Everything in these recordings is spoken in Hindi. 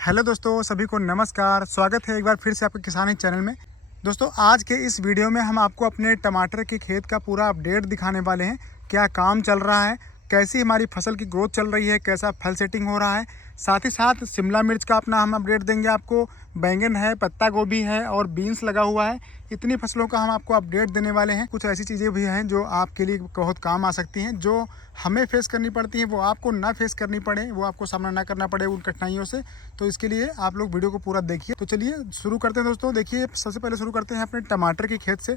हेलो दोस्तों, सभी को नमस्कार। स्वागत है एक बार फिर से आपके किसानी चैनल में। दोस्तों, आज के इस वीडियो में हम आपको अपने टमाटर के खेत का पूरा अपडेट दिखाने वाले हैं। क्या काम चल रहा है, कैसी हमारी फसल की ग्रोथ चल रही है, कैसा फल सेटिंग हो रहा है। साथ ही साथ शिमला मिर्च का अपना हम अपडेट देंगे आपको। बैंगन है, पत्ता गोभी है और बीन्स लगा हुआ है। इतनी फसलों का हम आपको अपडेट देने वाले हैं। कुछ ऐसी चीज़ें भी हैं जो आपके लिए बहुत काम आ सकती हैं, जो हमें फेस करनी पड़ती हैं, वो आपको ना फेस करनी पड़े, वो आपको सामना ना करना पड़े उन कठिनाइयों से। तो इसके लिए आप लोग वीडियो को पूरा देखिए। तो चलिए शुरू करते हैं दोस्तों। देखिए, सबसे पहले शुरू करते हैं अपने टमाटर के खेत से।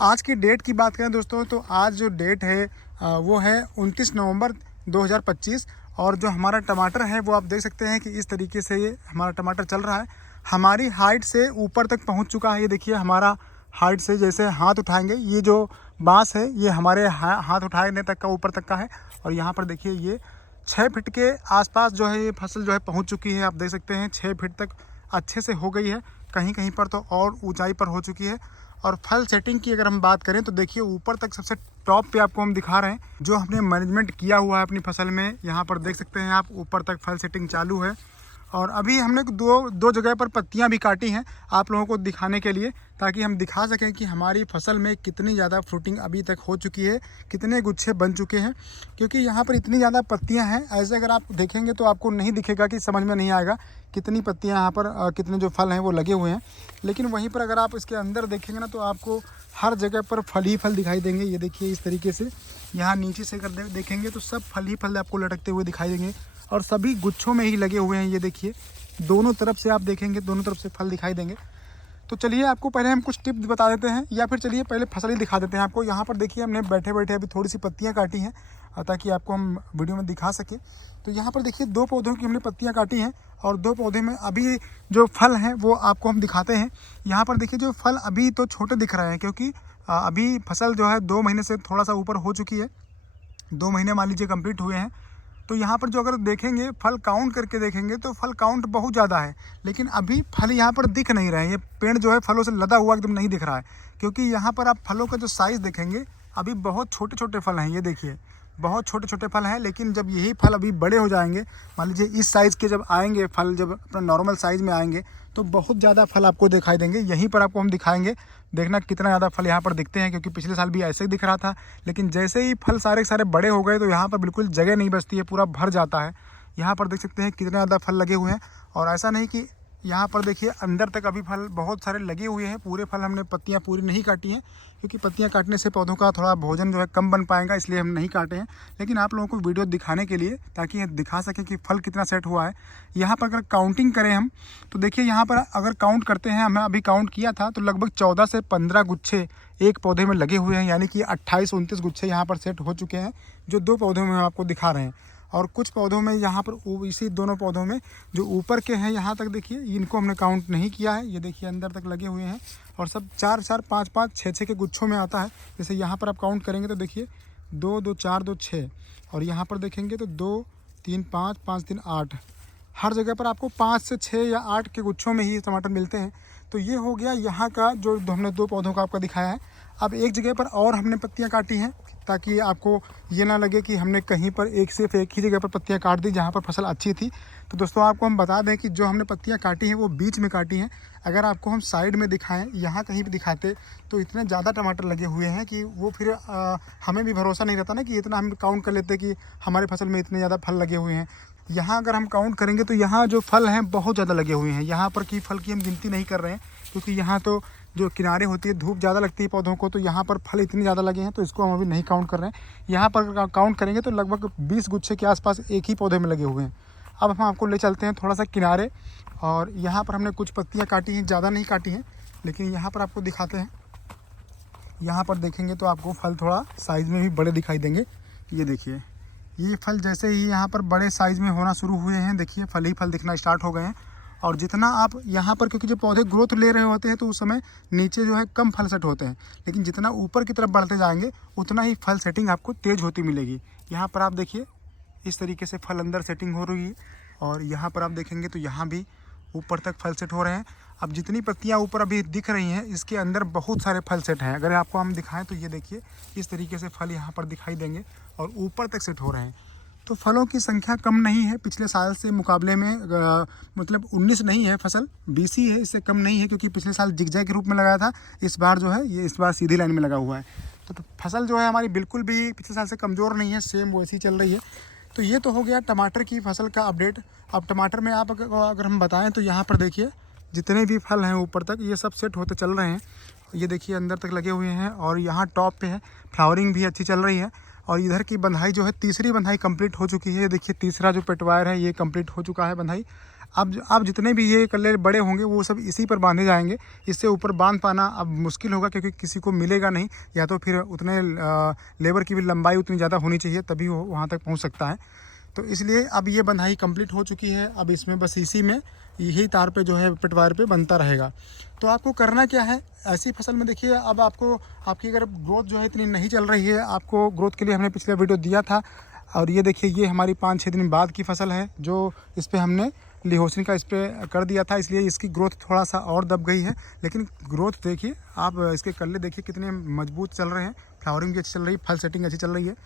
आज की डेट की बात करें दोस्तों, तो आज जो डेट है वो है 29 नवंबर 2025। और जो हमारा टमाटर है वो आप देख सकते हैं कि इस तरीके से ये हमारा टमाटर चल रहा है। हमारी हाइट से ऊपर तक पहुंच चुका है। ये देखिए, हमारा हाइट से जैसे हाथ उठाएंगे, ये जो बांस है ये हमारे हाथ उठाने तक का ऊपर तक का है। और यहाँ पर देखिए, ये 6 फीट के आसपास जो है ये फसल जो है पहुँच चुकी है। आप देख सकते हैं 6 फीट तक अच्छे से हो गई है। कहीं कहीं पर तो और ऊंचाई पर हो चुकी है। और फल सेटिंग की अगर हम बात करें तो देखिए, ऊपर तक सबसे टॉप पे आपको हम दिखा रहे हैं जो हमने मैनेजमेंट किया हुआ है अपनी फसल में। यहाँ पर देख सकते हैं आप, ऊपर तक फल सेटिंग चालू है। और अभी हमने दो जगह पर पत्तियां भी काटी हैं आप लोगों को दिखाने के लिए, ताकि हम दिखा सकें कि हमारी फसल में कितनी ज़्यादा फ्रूटिंग अभी तक हो चुकी है, कितने गुच्छे बन चुके हैं। क्योंकि यहाँ पर इतनी ज़्यादा पत्तियां हैं, ऐसे अगर आप देखेंगे तो आपको नहीं दिखेगा, कि समझ में नहीं आएगा कितनी पत्तियां यहाँ पर कितने जो फल हैं वो लगे हुए हैं। लेकिन वहीं पर अगर आप इसके अंदर देखेंगे ना, तो आपको हर जगह पर फल ही फल दिखाई देंगे। ये देखिए, इस तरीके से यहाँ नीचे से अगर देखेंगे तो सब फल ही फल आपको लटकते हुए दिखाई देंगे। और सभी गुच्छों में ही लगे हुए हैं। ये देखिए, दोनों तरफ से आप देखेंगे, दोनों तरफ से फल दिखाई देंगे। तो चलिए आपको पहले हम कुछ टिप्स बता देते हैं, या फिर चलिए पहले फसल ही दिखा देते हैं आपको। यहाँ पर देखिए, हमने बैठे बैठे अभी थोड़ी सी पत्तियाँ काटी हैं ताकि आपको हम वीडियो में दिखा सकें। तो यहाँ पर देखिए, 2 पौधों की हमने पत्तियाँ काटी हैं और 2 पौधे में अभी जो फल हैं वो आपको हम दिखाते हैं। यहाँ पर देखिए, जो फल अभी तो छोटे दिख रहे हैं, क्योंकि अभी फसल जो है 2 महीने से थोड़ा सा ऊपर हो चुकी है। 2 महीने मान लीजिए कंप्लीट हुए हैं। तो यहाँ पर जो अगर देखेंगे, फल काउंट करके देखेंगे तो फल काउंट बहुत ज़्यादा है, लेकिन अभी फल यहाँ पर दिख नहीं रहे हैं। ये पेड़ जो है फलों से लदा हुआ एकदम नहीं दिख रहा है, क्योंकि यहाँ पर आप फलों का जो साइज़ देखेंगे, अभी बहुत छोटे छोटे फल हैं। ये देखिए, बहुत छोटे छोटे फल हैं। लेकिन जब यही फल अभी बड़े हो जाएंगे, मान लीजिए इस साइज़ के जब आएंगे फल, जब अपना नॉर्मल साइज़ में आएंगे, तो बहुत ज़्यादा फल आपको दिखाई देंगे। यहीं पर आपको हम दिखाएंगे, देखना कितना ज़्यादा फल यहाँ पर दिखते हैं। क्योंकि पिछले साल भी ऐसे ही दिख रहा था, लेकिन जैसे ही फल सारे के सारे बड़े हो गए तो यहाँ पर बिल्कुल जगह नहीं बचती है, पूरा भर जाता है। यहाँ पर देख सकते हैं कितने ज़्यादा फल लगे हुए हैं। और ऐसा नहीं कि यहाँ पर देखिए, अंदर तक अभी फल बहुत सारे लगे हुए हैं। पूरे फल हमने पत्तियाँ पूरी नहीं काटी हैं, क्योंकि पत्तियाँ काटने से पौधों का थोड़ा भोजन जो है कम बन पाएगा, इसलिए हम नहीं काटे हैं। लेकिन आप लोगों को वीडियो दिखाने के लिए, ताकि दिखा सकें कि फल कितना सेट हुआ है। यहाँ पर अगर काउंटिंग करें हम, तो देखिए यहाँ पर अगर काउंट करते हैं, हमने अभी काउंट किया था तो लगभग 14 से 15 गुच्छे एक पौधे में लगे हुए हैं। यानी कि 28-29 गुच्छे यहाँ पर सेट हो चुके हैं, जो 2 पौधों में हम आपको दिखा रहे हैं। और कुछ पौधों में यहाँ पर, इसी दोनों पौधों में जो ऊपर के हैं, यहाँ तक देखिए, इनको हमने काउंट नहीं किया है। ये देखिए, अंदर तक लगे हुए हैं और सब 4-4, 5-5, 6-6 के गुच्छों में आता है। जैसे यहाँ पर आप काउंट करेंगे तो देखिए, 2, 2, 4, 2, 6। और यहाँ पर देखेंगे तो 2, 3, 5, 5, 3, 8। हर जगह पर आपको 5 से 6 या 8 के गुच्छों में ही टमाटर मिलते हैं। तो ये हो गया यहाँ का, जो हमने 2 पौधों का आपको दिखाया है। अब एक जगह पर और हमने पत्तियाँ काटी हैं, ताकि आपको ये ना लगे कि हमने कहीं पर सिर्फ एक ही जगह पर पत्तियाँ काट दी जहाँ पर फसल अच्छी थी। तो दोस्तों, आपको हम बता दें कि जो हमने पत्तियाँ काटी हैं वो बीच में काटी हैं। अगर आपको हम साइड में दिखाएं, यहाँ कहीं भी दिखाते, तो इतने ज़्यादा टमाटर लगे हुए हैं कि वो फिर हमें भी भरोसा नहीं रहता ना, कि इतना हम काउंट कर लेते कि हमारी फसल में इतने ज़्यादा फल लगे हुए हैं। यहाँ अगर हम काउंट करेंगे तो यहाँ जो फल हैं बहुत ज़्यादा लगे हुए हैं। यहाँ पर की फल की हम गिनती नहीं कर रहे हैं, क्योंकि यहाँ तो जो किनारे होती है, धूप ज़्यादा लगती है पौधों को, तो यहाँ पर फल इतने ज़्यादा लगे हैं, तो इसको हम अभी नहीं काउंट कर रहे हैं। यहाँ पर काउंट करेंगे तो लगभग 20 गुच्छे के आसपास एक ही पौधे में लगे हुए हैं। अब हम आपको ले चलते हैं थोड़ा सा किनारे, और यहाँ पर हमने कुछ पत्तियाँ काटी हैं, ज़्यादा नहीं काटी हैं, लेकिन यहाँ पर आपको दिखाते हैं। यहाँ पर देखेंगे तो आपको फल थोड़ा साइज़ में भी बड़े दिखाई देंगे। ये देखिए, ये फल जैसे ही यहाँ पर बड़े साइज़ में होना शुरू हुए हैं, देखिए फल ही फल दिखना स्टार्ट हो गए हैं। और जितना आप यहाँ पर, क्योंकि जो पौधे ग्रोथ ले रहे होते हैं तो उस समय नीचे जो है कम फल सेट होते हैं, लेकिन जितना ऊपर की तरफ बढ़ते जाएंगे उतना ही फल सेटिंग आपको तेज़ होती मिलेगी। यहाँ पर आप देखिए, इस तरीके से फल अंदर सेटिंग हो रही है। और यहाँ पर आप देखेंगे तो यहाँ भी ऊपर तक फल सेट हो रहे हैं। अब जितनी पत्तियाँ ऊपर अभी दिख रही हैं, इसके अंदर बहुत सारे फल सेट हैं। अगर आपको हम दिखाएं तो ये देखिए, इस तरीके से फल यहाँ पर दिखाई देंगे और ऊपर तक सेट हो रहे हैं। तो फलों की संख्या कम नहीं है पिछले साल से मुकाबले में, मतलब 19 नहीं है फसल, 20 ही है, इससे कम नहीं है, क्योंकि पिछले साल जिगजैग के रूप में लगाया था, इस बार जो है ये इस बार सीधी लाइन में लगा हुआ है। तो फसल जो है हमारी बिल्कुल भी पिछले साल से कमज़ोर नहीं है, सेम वैसी चल रही है। तो ये तो हो गया टमाटर की फसल का अपडेट। अब टमाटर में आप अगर हम बताएँ तो यहाँ पर देखिए जितने भी फल हैं ऊपर तक ये सब सेट होते चल रहे हैं। ये देखिए अंदर तक लगे हुए हैं और यहाँ टॉप पे है, फ्लावरिंग भी अच्छी चल रही है। और इधर की बंधाई जो है, तीसरी बंधाई कंप्लीट हो चुकी है। देखिए तीसरा जो पेटवायर है ये कंप्लीट हो चुका है बंधाई। अब जितने भी ये कल्ले बड़े होंगे वो सब इसी पर बांधे जाएंगे। इससे ऊपर बांध पाना अब मुश्किल होगा, क्योंकि किसी को मिलेगा नहीं, या तो फिर उतने लेबर की भी लंबाई उतनी ज़्यादा होनी चाहिए तभी वो वहाँ तक पहुँच सकता है। तो इसलिए अब ये बंधाई कंप्लीट हो चुकी है। अब इसमें बस इसी में यही तार पे जो है पेटवायर पे बनता रहेगा। तो आपको करना क्या है ऐसी फसल में, देखिए अब आपकी अगर ग्रोथ जो है इतनी नहीं चल रही है, आपको ग्रोथ के लिए हमने पिछले वीडियो दिया था। और ये देखिए ये हमारी 5-6 दिन बाद की फसल है, जो इस पर हमने लिहोसिन का स्प्रे कर दिया था, इसलिए इसकी ग्रोथ थोड़ा सा और दब गई है। लेकिन ग्रोथ देखिए आप, इसके कल्ले देखिए कितने मजबूत चल रहे हैं, फ्लावरिंग भी अच्छी चल रही है, फल सेटिंग अच्छी चल रही है।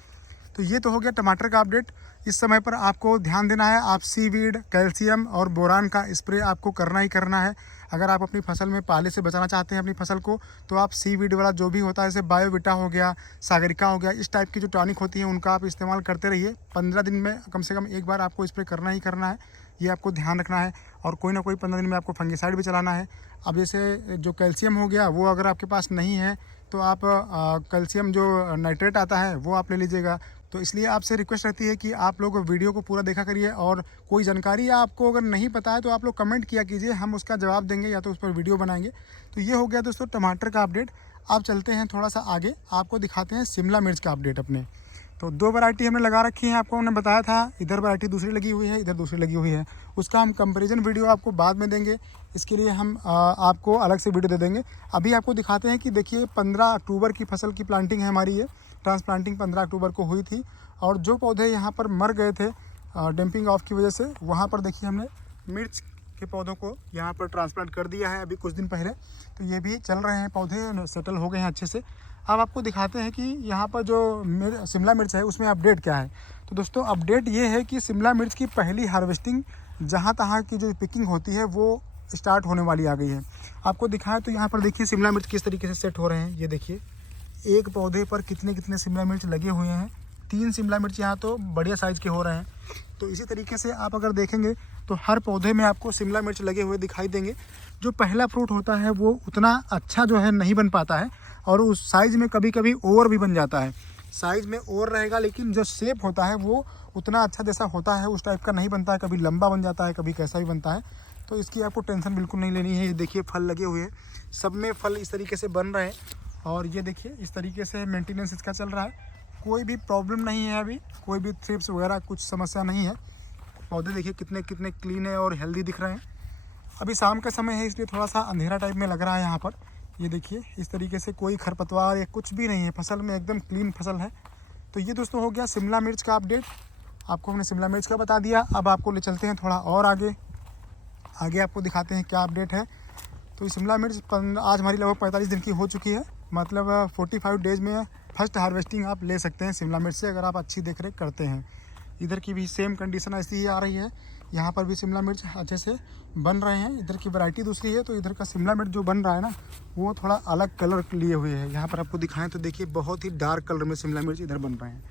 तो ये तो हो गया टमाटर का अपडेट। इस समय पर आपको ध्यान देना है, आप सीवीड, कैल्शियम और बोरान का स्प्रे आपको करना ही करना है। अगर आप अपनी फसल में पाले से बचाना चाहते हैं अपनी फसल को, तो आप सीवीड वाला जो भी होता है, जैसे बायोविटा हो गया, सागरिका हो गया, इस टाइप की जो टॉनिक होती है उनका आप इस्तेमाल करते रहिए। 15 दिन में कम से कम एक बार आपको स्प्रे करना ही करना है, ये आपको ध्यान रखना है। और कोई ना कोई 15 दिन में आपको फंगिसाइड भी चलाना है। अब जैसे जो कैल्शियम हो गया वो अगर आपके पास नहीं है तो आप कैल्शियम जो नाइट्रेट आता है वो आप ले लीजिएगा। तो इसलिए आपसे रिक्वेस्ट रहती है कि आप लोग वीडियो को पूरा देखा करिए, और कोई जानकारी आपको अगर नहीं पता है तो आप लोग कमेंट किया कीजिए, हम उसका जवाब देंगे या तो उस पर वीडियो बनाएंगे। तो ये हो गया दोस्तों टमाटर का अपडेट। आप चलते हैं थोड़ा सा आगे, आपको दिखाते हैं शिमला मिर्च का अपडेट अपने। तो 2 वैरायटी हमने लगा रखी है, आपको हमने बताया था, इधर वैरायटी दूसरी लगी हुई है, इधर दूसरी लगी हुई है। उसका हम कंपैरिजन वीडियो आपको बाद में देंगे, इसके लिए हम आपको अलग से वीडियो दे देंगे। अभी आपको दिखाते हैं कि देखिए 15 अक्टूबर की फसल की प्लांटिंग है हमारी, ये ट्रांसप्लांटिंग 15 अक्टूबर को हुई थी। और जो पौधे यहाँ पर मर गए थे डंपिंग ऑफ की वजह से, वहाँ पर देखिए हमने मिर्च के पौधों को यहाँ पर ट्रांसप्लांट कर दिया है अभी कुछ दिन पहले। तो ये भी चल रहे हैं पौधे, सेटल हो गए हैं अच्छे से। अब आपको दिखाते हैं कि यहाँ पर जो शिमला मिर्च है उसमें अपडेट क्या है। तो दोस्तों अपडेट ये है कि शिमला मिर्च की पहली हार्वेस्टिंग, जहाँ तहाँ की जो पिकिंग होती है वो स्टार्ट होने वाली आ गई है। आपको दिखाएं तो यहाँ पर देखिए शिमला मिर्च किस तरीके से सेट हो रहे हैं। ये देखिए एक पौधे पर कितने कितने शिमला मिर्च लगे हुए हैं। 3 शिमला मिर्च यहाँ तो बढ़िया साइज़ के हो रहे हैं। तो इसी तरीके से आप अगर देखेंगे तो हर पौधे में आपको शिमला मिर्च लगे हुए दिखाई देंगे। जो पहला फ्रूट होता है वो उतना अच्छा जो है नहीं बन पाता है, और उस साइज़ में कभी कभी ओवर भी बन जाता है। साइज़ में ओवर रहेगा, लेकिन जो शेप होता है वो उतना अच्छा जैसा होता है उस टाइप का नहीं बनता है। कभी लंबा बन जाता है, कभी कैसा भी बनता है। तो इसकी आपको टेंशन बिल्कुल नहीं लेनी है। ये देखिए फल लगे हुए हैं, सब में फल इस तरीके से बन रहे हैं। और ये देखिए इस तरीके से मेंटेनेंस इसका चल रहा है, कोई भी प्रॉब्लम नहीं है, अभी कोई भी थ्रिप्स वगैरह कुछ समस्या नहीं है। पौधे देखिए कितने कितने क्लीन है और हेल्दी दिख रहे हैं। अभी शाम का समय है इसलिए थोड़ा सा अंधेरा टाइप में लग रहा है यहाँ पर। ये देखिए इस तरीके से कोई खरपतवार या कुछ भी नहीं है फसल में, एकदम क्लीन फसल है। तो ये दोस्तों हो गया शिमला मिर्च का अपडेट, आपको हमने शिमला मिर्च का बता दिया। अब आपको ले चलते हैं थोड़ा और आगे आपको दिखाते हैं क्या अपडेट है। तो शिमला मिर्च आज हमारी लगभग 45 दिन की हो चुकी है, मतलब 45 डेज़ में फर्स्ट हार्वेस्टिंग आप ले सकते हैं शिमला मिर्च से, अगर आप अच्छी देख रेख करते हैं। इधर की भी सेम कंडीशन ऐसी ही आ रही है, यहाँ पर भी शिमला मिर्च अच्छे से बन रहे हैं। इधर की वैरायटी दूसरी है, तो इधर का शिमला मिर्च जो बन रहा है ना वो थोड़ा अलग कलर लिए हुए है। यहाँ पर आपको दिखाएं तो देखिए बहुत ही डार्क कलर में शिमला मिर्च इधर बन रहे हैं।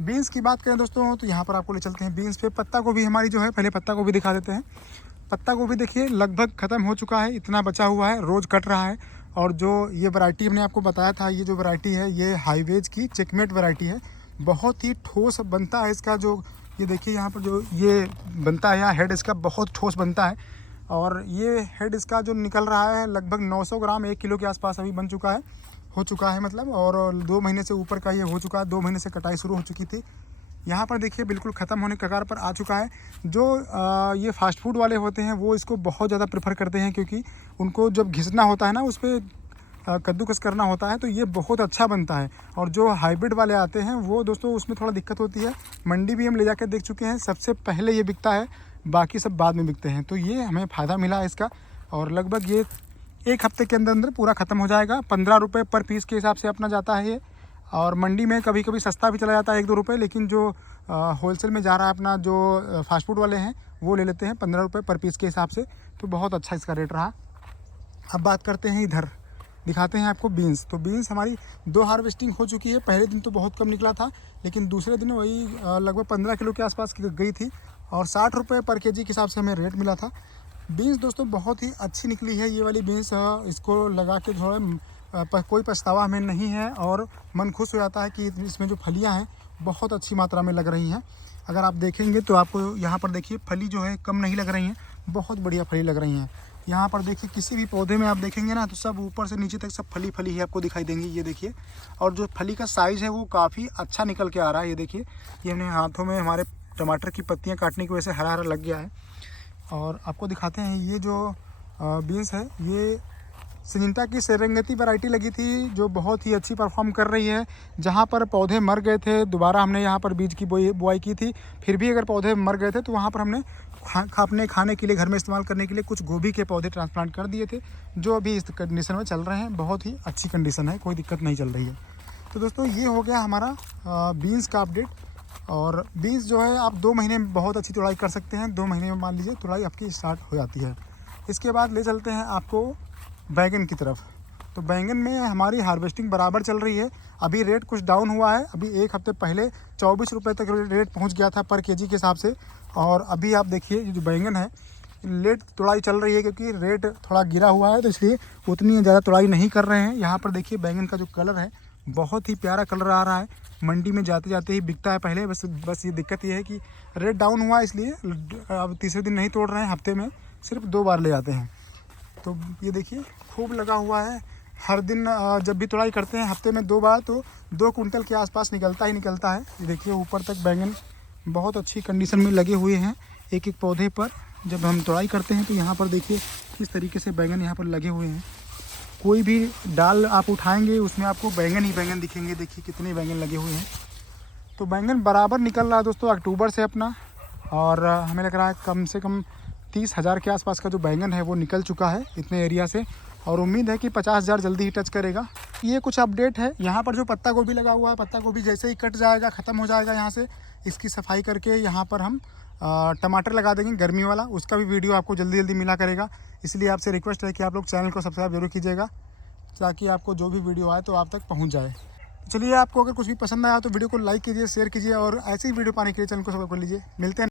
बीन्स की बात करें दोस्तों तो यहाँ पर आपको ले चलते हैं बीन्स पे। पत्ता गोभी हमारी जो है, पहले पत्ता गोभी दिखा देते हैं। पत्ता गोभी देखिए लगभग ख़त्म हो चुका है, इतना बचा हुआ है, रोज़ कट रहा है। और जो ये वैरायटी हमने आपको बताया था, ये जो वैरायटी है ये हाईवेज की चेकमेट वैरायटी है। बहुत ही ठोस बनता है इसका, जो ये देखिए यहाँ पर जो ये बनता है यहाँ हेड इसका बहुत ठोस बनता है। और ये हेड इसका जो निकल रहा है लगभग 900 ग्राम 1 किलो के आसपास अभी हो चुका है मतलब। और 2 महीने से ऊपर का ये हो चुका है, 2 महीने से कटाई शुरू हो चुकी थी। यहाँ पर देखिए बिल्कुल ख़त्म होने कगार पर आ चुका है। जो ये फास्ट फूड वाले होते हैं वो इसको बहुत ज़्यादा प्रेफर करते हैं, क्योंकि उनको जब घिसना होता है ना उस पर कद्दूकस करना होता है, तो ये बहुत अच्छा बनता है। और जो हाइब्रिड वाले आते हैं वो दोस्तों उसमें थोड़ा दिक्कत होती है। मंडी भी हम ले जाकर देख चुके हैं, सबसे पहले ये बिकता है, बाकी सब बाद में बिकते हैं। तो ये हमें फ़ायदा मिला है इसका, और लगभग ये 1 हफ्ते के अंदर अंदर पूरा ख़त्म हो जाएगा। 15 रुपये पर पीस के हिसाब से अपना जाता है ये। और मंडी में कभी कभी सस्ता भी चला जाता है 1-2 रुपये, लेकिन जो होलसेल में जा रहा है अपना जो फास्ट फूड वाले हैं वो ले लेते हैं 15 रुपये पर पीस के हिसाब से। तो बहुत अच्छा इसका रेट रहा। अब बात करते हैं, इधर दिखाते हैं आपको बीन्स। तो बीन्स हमारी 2 हार्वेस्टिंग हो चुकी है। पहले दिन तो बहुत कम निकला था, लेकिन दूसरे दिन वही लगभग 15 किलो के आसपास गई थी और 60 रुपये पर केजी के हिसाब से हमें रेट मिला था। बीन्स दोस्तों बहुत ही अच्छी निकली है ये वाली बीन्स। इसको लगा के थोड़ा कोई पछतावा हमें नहीं है और मन खुश हो जाता है कि इसमें जो फलियां हैं बहुत अच्छी मात्रा में लग रही हैं। अगर आप देखेंगे तो आपको यहाँ पर देखिए फली जो है कम नहीं लग रही हैं, बहुत बढ़िया फली लग रही हैं। यहाँ पर देखिए किसी भी पौधे में आप देखेंगे ना तो सब ऊपर से नीचे तक सब फली फली ही आपको दिखाई देंगी। ये देखिए, और जो फली का साइज़ है वो काफ़ी अच्छा निकल के आ रहा है। ये देखिए, ये हमने हाथों में हमारे टमाटर की पत्तियाँ काटने की वजह से हरा हरा लग गया है। और आपको दिखाते हैं ये जो बीन्स है ये सिंजिंटा की सेरेंगेती वैरायटी लगी थी जो बहुत ही अच्छी परफॉर्म कर रही है। जहाँ पर पौधे मर गए थे दोबारा हमने यहाँ पर बीज की बुआई की थी, फिर भी अगर पौधे मर गए थे तो वहाँ पर हमने अपने खाने के लिए घर में इस्तेमाल करने के लिए कुछ गोभी के पौधे ट्रांसप्लांट कर दिए थे, जो अभी इस कंडीशन में चल रहे हैं। बहुत ही अच्छी कंडीशन है, कोई दिक्कत नहीं चल रही है। तो दोस्तों ये हो गया हमारा बीन्स का अपडेट। और बीन्स जो है आप 2 महीने में बहुत अच्छी तुड़ाई कर सकते हैं। 2 महीने में मान लीजिए तुड़ाई आपकी स्टार्ट हो जाती है। इसके बाद ले चलते हैं आपको बैंगन की तरफ। तो बैंगन में हमारी हार्वेस्टिंग बराबर चल रही है। अभी रेट कुछ डाउन हुआ है। अभी 1 हफ्ते पहले 24 रुपये तक रेट पहुंच गया था पर केजी के हिसाब से। और अभी आप देखिए ये जो बैंगन है लेट तुड़ाई चल रही है क्योंकि रेट थोड़ा गिरा हुआ है, तो इसलिए उतनी ज़्यादा तुड़ाई नहीं कर रहे हैं। यहाँ पर देखिए बैंगन का जो कलर है बहुत ही प्यारा कलर आ रहा है। मंडी में जाते जाते ही बिकता है पहले। बस ये दिक्कत ये है कि रेट डाउन हुआ है, इसलिए अब तीसरे दिन नहीं तोड़ रहे हैं, हफ्ते में सिर्फ 2 बार ले जाते हैं। तो ये देखिए खूब लगा हुआ है। हर दिन जब भी तुड़ाई करते हैं हफ्ते में 2 बार, तो 2 कुंटल के आसपास निकलता ही निकलता है। ये देखिए ऊपर तक बैंगन बहुत अच्छी कंडीशन में लगे हुए हैं एक एक पौधे पर। जब हम तुड़ाई करते हैं तो यहाँ पर देखिए किस तरीके से बैंगन यहाँ पर लगे हुए हैं। कोई भी डाल आप उठाएंगे उसमें आपको बैंगन ही बैंगन दिखेंगे। देखिए कितने बैंगन लगे हुए हैं। तो बैंगन बराबर निकल रहा है दोस्तों अक्टूबर से अपना। और हमें लग रहा है कम से कम 30,000 के आसपास का जो बैंगन है वो निकल चुका है इतने एरिया से। और उम्मीद है कि 50,000 जल्दी ही टच करेगा। ये कुछ अपडेट है। यहाँ पर जो पत्ता गोभी लगा हुआ है, पत्ता गोभी जैसे ही कट जाएगा ख़त्म हो जाएगा यहाँ से, इसकी सफाई करके यहाँ पर हम टमाटर लगा देंगे गर्मी वाला। उसका भी वीडियो आपको जल्दी जल्दी मिला करेगा। इसलिए आपसे रिक्वेस्ट है कि आप लोग चैनल को सब्सक्राइब जरूर कीजिएगा ताकि आपको जो भी वीडियो आए तो आप तक पहुँच जाए। चलिए, आपको अगर कुछ भी पसंद आया तो वीडियो को लाइक कीजिए, शेयर कीजिए और ऐसे ही वीडियो पाने के लिए चैनल को सब्सक्राइब कर लीजिए। मिलते हैं।